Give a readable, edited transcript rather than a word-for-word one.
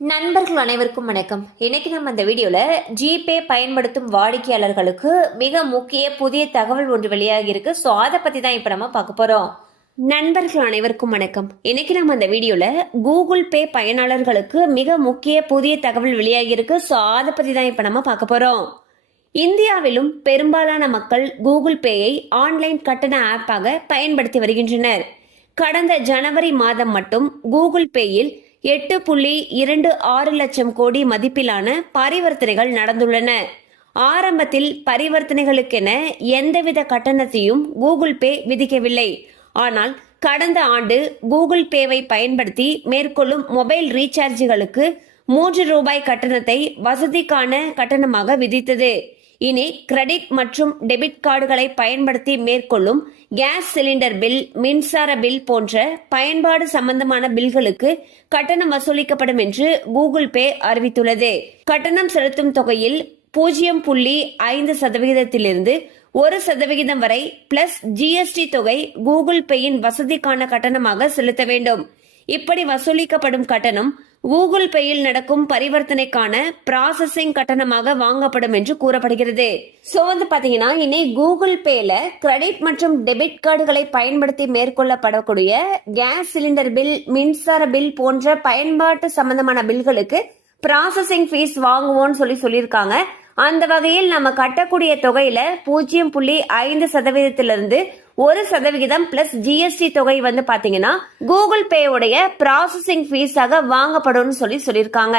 நண்பர்கள் அனைவருக்கும் வணக்கம். இன்னைக்கு நம்ம இந்த வீடியோல ஜிபே பயன்படுத்தும் வாடிக்கையாளர்களுக்கு மிக முக்கிய புதிய தகவல் ஒன்று வெளியாகி இருக்கு. ஸோ அதை பத்தி தான் இப்ப நம்ம பார்க்க போறோம். நண்பர்கள் அனைவருக்கும் வணக்கம். இன்னைக்கு நம்ம இந்த வீடியோல கூகுள் பே பயனாளர்களுக்கு மிக முக்கிய புதிய தகவல் வெளியாகி இருக்கு. ஸோ அதை பத்தி தான் இப்ப நம்ம பார்க்க போறோம். இந்தியாவிலும் பெரும்பாலான மக்கள் கூகுள் பேயை ஆன்லைன் கட்டண ஆப்பாக பயன்படுத்தி வருகின்றனர். கடந்த ஜனவரி மாதம் மட்டும் கூகுள் பேயில் 8.26 லட்சம் கோடி மதிப்பிலான பரிவர்த்தனைகள் நடந்துள்ளன. ஆரம்பத்தில் பரிவர்த்தனைகளுக்கென எந்தவித கட்டணத்தையும் கூகுள் பே விதிக்கவில்லை. ஆனால் கடந்த ஆண்டு கூகுள் பேவை பயன்படுத்தி மேற்கொள்ளும் மொபைல் ரீசார்ஜுகளுக்கு 3 ரூபாய் கட்டணத்தை வசதிக்கான கட்டணமாக விதித்தது. இனி கிரெடிட் மற்றும் டெபிட் கார்டுகளை பயன்படுத்தி மேற்கொள்ளும் கேஸ் சிலிண்டர் பில், மின்சார பில் போன்ற பயன்பாடு சம்பந்தமான பில்களுக்கு கட்டணம் வசூலிக்கப்படும் என்று கூகுள் பே அறிவித்துள்ளது. கட்டணம் செலுத்தும் தொகையில் 0.5% 1% வரை பிளஸ் ஜிஎஸ்டி தொகை கூகுள் பேயின் வசதிக்கான கட்டணமாக செலுத்த வேண்டும். இப்படி வசூலிக்கப்படும் கட்டணம் கூகுள் பேயில் நடக்கும் பரிவர்த்தனைக்கான ப்ராசஸிங் கட்டணமாக வாங்கப்படும் என்று கூறப்படுகிறது. சோ பாத்தீங்கன்னா இனி கூகுள் பேல கிரெடிட் மற்றும் டெபிட் கார்டுகளை பயன்படுத்தி மேற்கொள்ளப்படக்கூடிய கேஸ் சிலிண்டர் பில், மின்சார பில் போன்ற பயன்பாட்டு சம்பந்தமான பில்களுக்கு ப்ராசஸிங் ஃபீஸ் வாங்குவோம்னு சொல்லியிருக்காங்க. அந்த வகையில் நம்ம கட்டக்கூடிய தொகையில 0.5% 1% பிளஸ் ஜிஎஸ்டி தொகை பாத்தீங்கன்னா கூகுள் பேவுடைய ப்ராசஸிங் ஃபீஸாக வாங்கப்படும் சொல்லியிருக்காங்க.